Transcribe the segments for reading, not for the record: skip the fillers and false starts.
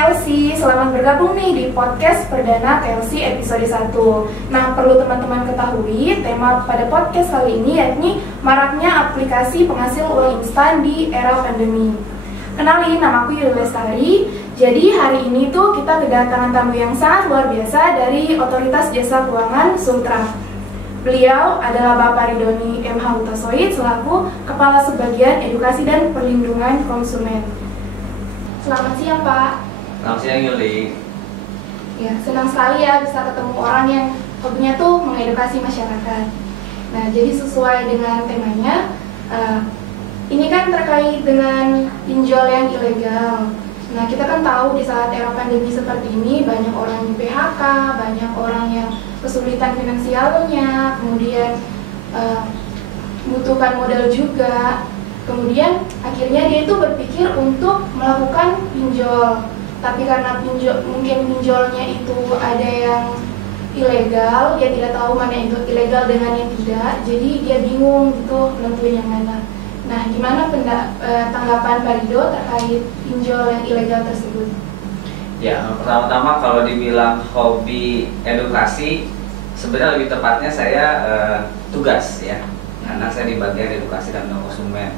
KLC, selamat bergabung nih di podcast perdana KLC episode 1. Nah, perlu teman-teman ketahui, tema pada podcast kali ini yakni maraknya aplikasi penghasil uang instan di era pandemi. Kenalin, nama aku Yuli Lestari. Jadi hari ini tuh kita kedatangan tamu yang sangat luar biasa dari Otoritas Jasa Keuangan Sultra. Beliau adalah Bapak Ridoni M. Hutasoid selaku Kepala Subbagian Edukasi dan Perlindungan Konsumen. Selamat siang, Pak. Selamat siang, Yuli. Ya, senang sekali ya bisa ketemu orang yang hobinya tuh mengedukasi masyarakat. Nah, jadi sesuai dengan temanya, ini kan terkait dengan pinjol yang ilegal. Nah, kita kan tahu di saat era pandemi seperti ini banyak orang yang PHK, banyak orang yang kesulitan finansialnya, kemudian membutuhkan modal juga. Kemudian akhirnya dia itu berpikir untuk melakukan pinjol. Tapi karena mungkin pinjolnya itu ada yang ilegal, dia tidak tahu mana itu ilegal dengan yang tidak. Jadi dia bingung gitu nentuin yang mana. Nah, gimana tanggapan Pak Rido terkait pinjol yang ilegal tersebut? Ya, pertama-tama kalau dibilang hobi edukasi, sebenarnya lebih tepatnya saya tugas ya, karena saya di bagian edukasi dan konsumen.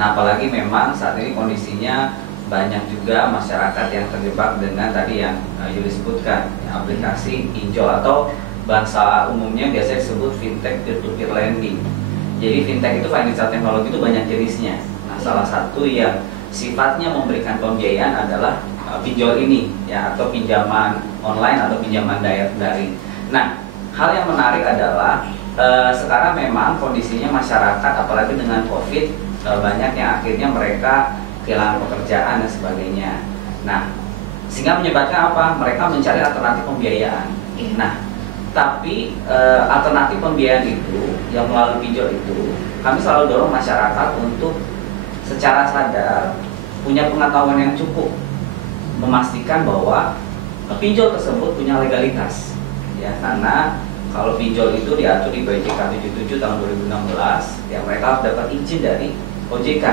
Nah, apalagi memang saat ini kondisinya banyak juga masyarakat yang terjebak dengan tadi yang Yuli sebutkan, ya, aplikasi pinjol atau bahasa umumnya biasanya disebut fintech peer-to-peer lending. Jadi fintech itu financial technology itu banyak jenisnya. Nah, salah satu yang sifatnya memberikan pembiayaan adalah pinjol ini, ya, atau pinjaman online atau pinjaman daring. Nah, hal yang menarik adalah sekarang memang kondisinya masyarakat, apalagi dengan COVID, banyak yang akhirnya mereka kehilangan pekerjaan dan sebagainya. Nah, sehingga menyebabkan apa? Mereka mencari alternatif pembiayaan. Nah, tapi alternatif pembiayaan itu yang melalui pinjol itu, kami selalu dorong masyarakat untuk secara sadar punya pengetahuan yang cukup, memastikan bahwa pinjol tersebut punya legalitas. Ya, karena kalau pinjol itu diatur di PJK 77 tahun 2016, ya mereka harus dapat izin dari OJK.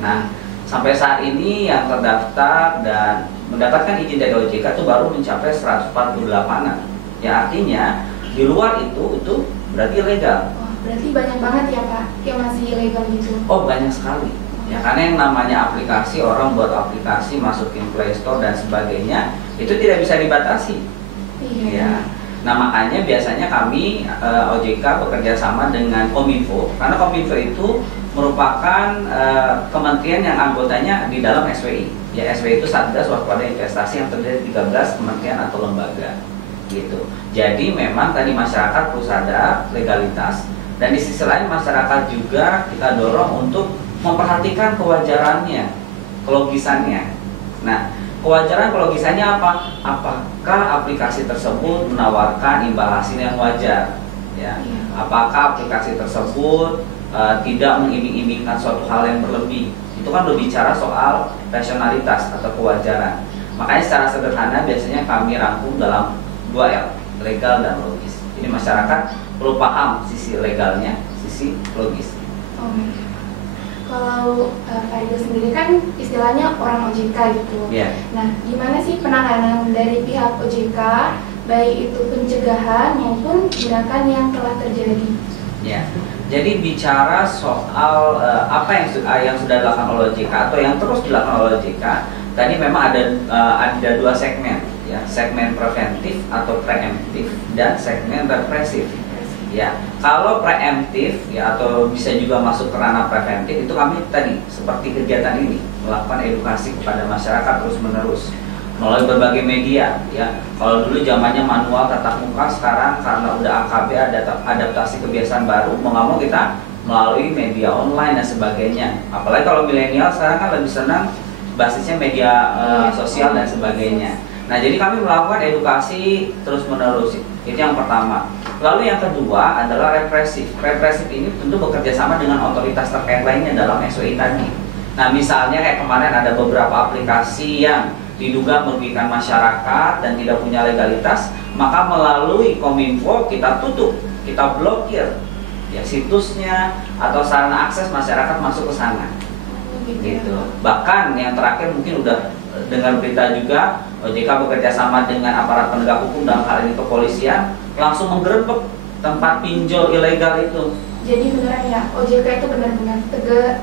Nah, sampai saat ini yang terdaftar dan mendapatkan izin dari OJK itu baru mencapai 148-an. Ya, artinya di luar itu berarti ilegal. Oh, berarti banyak banget ya, Pak, yang masih ilegal gitu. Oh, banyak sekali. Ya, karena yang namanya aplikasi, orang buat aplikasi, masukin Play Store dan sebagainya, itu tidak bisa dibatasi. Iya. Ya. Nah, makanya biasanya kami OJK bekerja sama dengan Kominfo, karena Kominfo itu merupakan kementerian yang anggotanya di dalam SWI. Ya, SWI itu Satgas Waspada Investasi yang terdiri dari 13 kementerian atau lembaga. Gitu. Jadi memang tadi masyarakat perlu sadar legalitas, dan di sisi lain masyarakat juga kita dorong untuk memperhatikan kewajarannya, kelogisannya. Nah, kewajaran kelogisannya apa? Apakah aplikasi tersebut menawarkan imbal hasil yang wajar? Ya. Apakah aplikasi tersebut tidak mengiming-imingkan suatu hal yang berlebih? Itu kan berbicara soal rasionalitas atau kewajaran. Makanya secara sederhana biasanya kami rangkum dalam 2L, legal dan logis. Jadi masyarakat perlu paham sisi legalnya, sisi logis. Oh, kalau Pak Rido sendiri kan istilahnya orang OJK gitu. Yeah. Nah, gimana sih penanganan dari pihak OJK, baik itu pencegahan maupun tindakan yang telah terjadi? Ya. Jadi bicara soal apa yang sudah dilakukan oleh OJK atau yang terus dilakukan oleh OJK, tadi memang ada dua segmen, ya, segmen preventif atau preemptif dan segmen represif. Ya, kalau preemptif, ya, atau bisa juga masuk ke ranah preventif, itu kami tadi seperti kegiatan ini melakukan edukasi kepada masyarakat terus menerus melalui berbagai media. Ya, kalau dulu zamannya manual tatap muka, sekarang karena udah AKB, adaptasi kebiasaan baru, mau nggak mau kita melalui media online dan sebagainya. Apalagi kalau milenial sekarang kan lebih senang basisnya media sosial dan sebagainya. Nah, jadi kami melakukan edukasi terus menerus. Itu yang pertama. Lalu yang kedua adalah represif. Represif ini tentu bekerja sama dengan otoritas terkait lainnya dalam SWI tadi. Nah, misalnya kayak kemarin ada beberapa aplikasi yang diduga merugikan masyarakat dan tidak punya legalitas, maka melalui Kominfo kita tutup, kita blokir ya situsnya atau sarana akses masyarakat masuk ke sana. Gitu. Bahkan yang terakhir mungkin udah dengar berita juga OJK bekerja sama dengan aparat penegak hukum dalam hal ini kepolisian, langsung menggerebek tempat pinjol ilegal itu. Jadi beneran ya, OJK itu benar-benar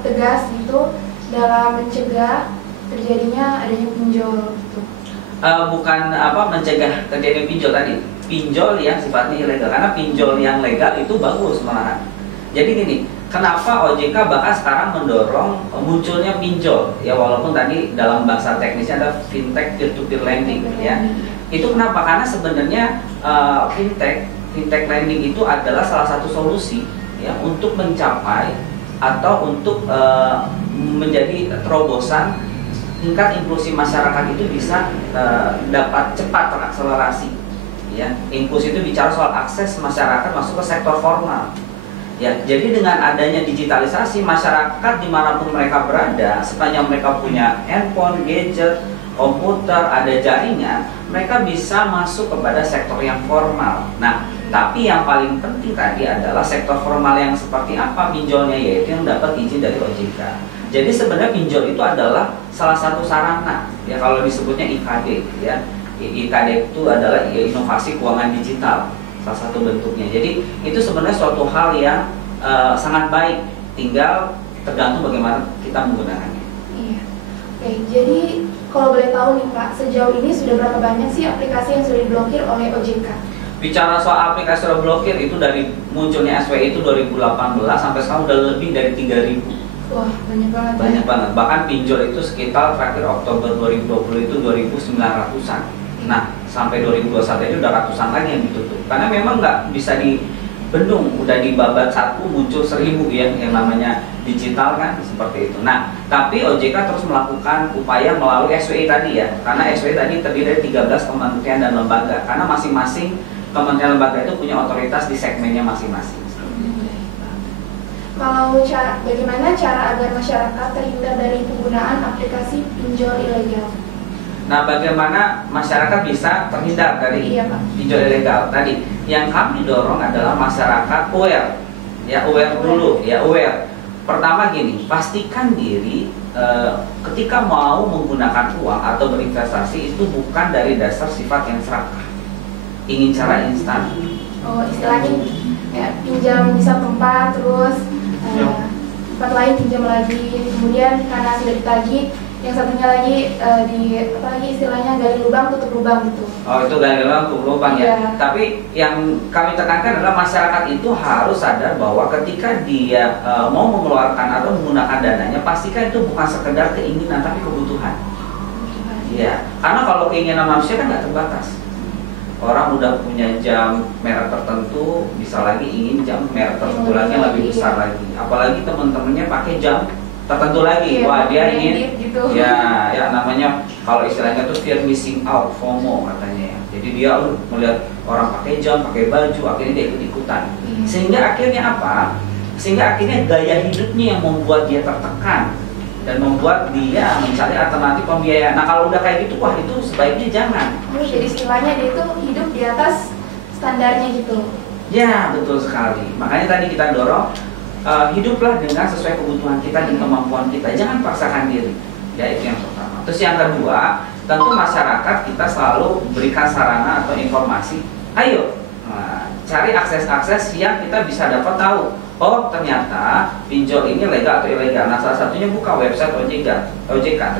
tegas gitu dalam mencegah terjadinya adanya pinjol gitu. Bukan mencegah terjadinya pinjol tadi, pinjol yang sifatnya ilegal, karena pinjol yang legal itu bagus malahan. Jadi gini, kenapa OJK bahkan sekarang mendorong munculnya pinjol ya, walaupun tadi dalam bahasa teknisnya ada fintech peer-to-peer lending ya. Itu kenapa? Karena sebenarnya fintech lending itu adalah salah satu solusi ya untuk mencapai atau untuk menjadi terobosan tingkat inklusi masyarakat itu bisa dapat cepat terakselerasi ya. Inklusi itu bicara soal akses masyarakat masuk ke sektor formal ya. Jadi dengan adanya digitalisasi, masyarakat dimanapun mereka berada, sepanjang mereka punya handphone, gadget, komputer, ada jaringan, mereka bisa masuk kepada sektor yang formal. Nah, tapi yang paling penting tadi adalah sektor formal yang seperti apa pinjolnya, yaitu yang dapat izin dari OJK. Jadi sebenarnya pinjol itu adalah salah satu sarana ya, kalau disebutnya IKD ya. IKD itu adalah inovasi keuangan digital, salah satu bentuknya. Jadi itu sebenarnya suatu hal yang sangat baik, tinggal tergantung bagaimana kita menggunakannya. Iya. Oke, jadi kalau boleh tahu nih Pak, sejauh ini sudah berapa banyak sih aplikasi yang sudah diblokir oleh OJK? Bicara soal aplikasi sudah blokir, itu dari munculnya SWI itu 2018 sampai sekarang udah lebih dari 3.000. Wah, banyak banget. Banyak banget. Bahkan pinjol itu sekitar terakhir Oktober 2020 itu 2.900-an. Nah, sampai 2021 itu udah ratusan lagi yang ditutup. Karena memang nggak bisa dibendung, udah di babat satu muncul 1.000 ya, yang namanya digital kan seperti itu. Nah, tapi OJK terus melakukan upaya melalui SWI tadi ya. Karena SWI tadi terdiri dari 13 kementerian dan lembaga. Karena masing-masing kementerian lembaga itu punya otoritas di segmennya masing-masing. Kalau bagaimana cara agar masyarakat terhindar dari penggunaan aplikasi pinjol ilegal? Nah, bagaimana masyarakat bisa terhindar dari pinjol ilegal? Tadi yang kami dorong adalah masyarakat aware, ya aware dulu, ya aware. Pertama gini, pastikan diri ketika mau menggunakan uang atau berinvestasi itu bukan dari dasar sifat yang serakah, ingin cara instan. Oh, istilahnya ya, pinjam bisa tempat, terus tempat lain pinjam lagi, kemudian karena sudah ditagih, yang satunya lagi istilahnya gali lubang tutup lubang gitu. Oh, itu gali lubang tutup lubang ya. Yeah. Tapi yang kami tekankan adalah masyarakat itu harus sadar bahwa ketika dia mau mengeluarkan atau menggunakan dananya, pastikan itu bukan sekedar keinginan tapi kebutuhan. Iya, karena kalau keinginan manusia kan nggak terbatas. Orang udah punya jam merek tertentu, bisa lagi ingin jam merek tertentu lagi yang lebih besar lagi. Apalagi teman-temannya pakai jam tertentu lagi, wah dia ingin gitu. ya namanya kalau istilahnya tuh fear missing out, FOMO katanya ya. Jadi dia melihat orang pakai jam, pakai baju, akhirnya dia ikut-ikutan. Sehingga akhirnya apa? Sehingga akhirnya gaya hidupnya yang membuat dia tertekan dan membuat dia mencari alternatif pembiayaan. Nah, kalau udah kayak gitu, wah itu sebaiknya jangan. Jadi istilahnya dia itu hidup di atas standarnya gitu. Ya, betul sekali. Makanya tadi kita dorong hiduplah dengan sesuai kebutuhan kita dan kemampuan kita. Jangan paksakan diri. Ya, itu yang pertama. Terus yang kedua, tentu masyarakat kita selalu berikan sarana atau informasi. Ayo, cari akses-akses yang kita bisa dapat tahu. Oh, ternyata pinjol ini legal atau ilegal. Nah, salah satunya buka website OJK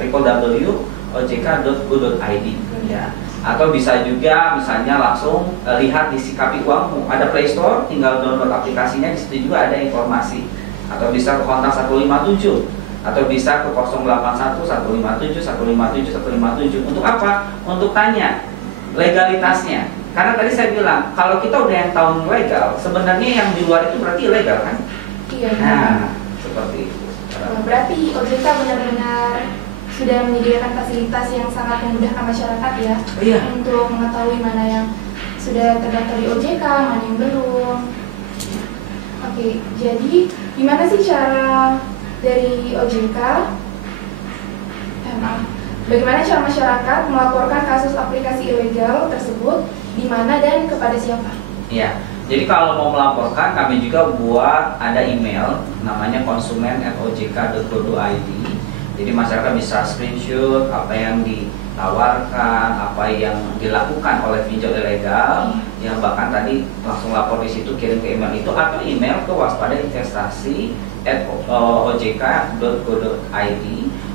www.ojk.go.id ya. Atau bisa juga misalnya langsung lihat di Sikapi Uangmu. Ada Play Store, tinggal download aplikasinya, di situ juga ada informasi. Atau bisa ke kontak 157 atau bisa ke 081 157 157 157. Untuk apa? Untuk tanya legalitasnya. Karena tadi saya bilang, kalau kita udah yang tahu legal, sebenarnya yang di luar itu berarti ilegal kan? Iya. Nah, seperti itu. Berarti OJK benar-benar sudah menyediakan fasilitas yang sangat memudahkan masyarakat ya, untuk mengetahui mana yang sudah terdaftar di OJK, mana yang belum. Oke, jadi gimana sih cara dari OJK? Bagaimana cara masyarakat melaporkan kasus aplikasi ilegal tersebut, di mana dan kepada siapa? Iya, jadi kalau mau melaporkan, kami juga buat ada email namanya konsumen@ojk.go.id. Jadi masyarakat bisa screenshot apa yang ditawarkan, apa yang dilakukan oleh pinjol ilegal, yang bahkan tadi langsung lapor di situ, kirim ke email itu, atau email ke waspada_investasi@ojk.go.id,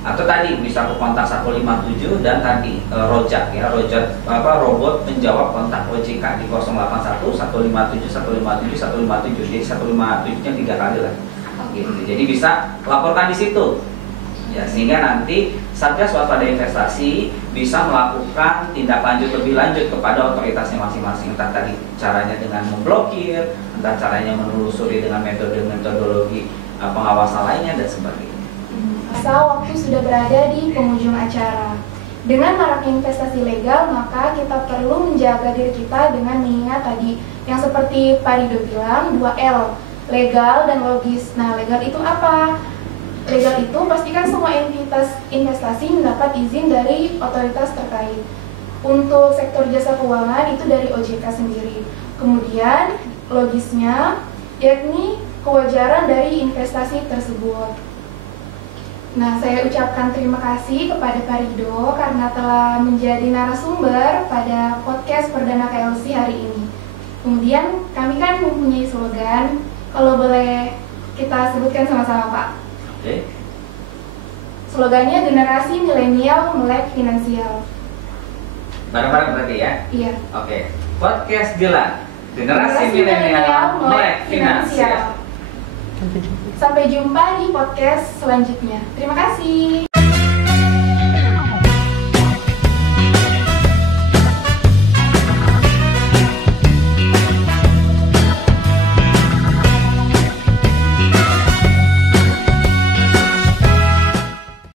atau tadi bisa ke kontak 157 dan tadi Rojak ya, robot menjawab kontak OJK di 081 157 157 157. Jadi 157-nya 3 kali lah. Gitu. Jadi bisa laporkan di situ. Ya, sehingga nanti Satgas Waspada Investasi bisa melakukan tindak lanjut lebih lanjut kepada otoritasnya masing-masing, entah tadi caranya dengan memblokir, entah caranya menelusuri dengan metodologi pengawasan lainnya dan sebagainya. Asal waktu sudah berada di penghujung acara. Dengan maraknya investasi legal, maka kita perlu menjaga diri kita dengan mengingat tadi yang seperti Pak Rido bilang, 2L, legal dan logis. Nah, legal itu apa? Legal itu pastikan semua entitas investasi mendapat izin dari otoritas terkait. Untuk sektor jasa keuangan itu dari OJK sendiri. Kemudian logisnya yakni kewajaran dari investasi tersebut. Nah, saya ucapkan terima kasih kepada Pak Rido karena telah menjadi narasumber pada podcast perdana KLC hari ini. Kemudian kami kan mempunyai slogan, kalau boleh kita sebutkan sama-sama, Pak. Oke. Slogannya generasi milenial melek finansial. Bareng-bareng berarti ya? Iya. Oke. Podcast Gelan, generasi milenial melek finansial. Sampai jumpa di podcast selanjutnya. Terima kasih.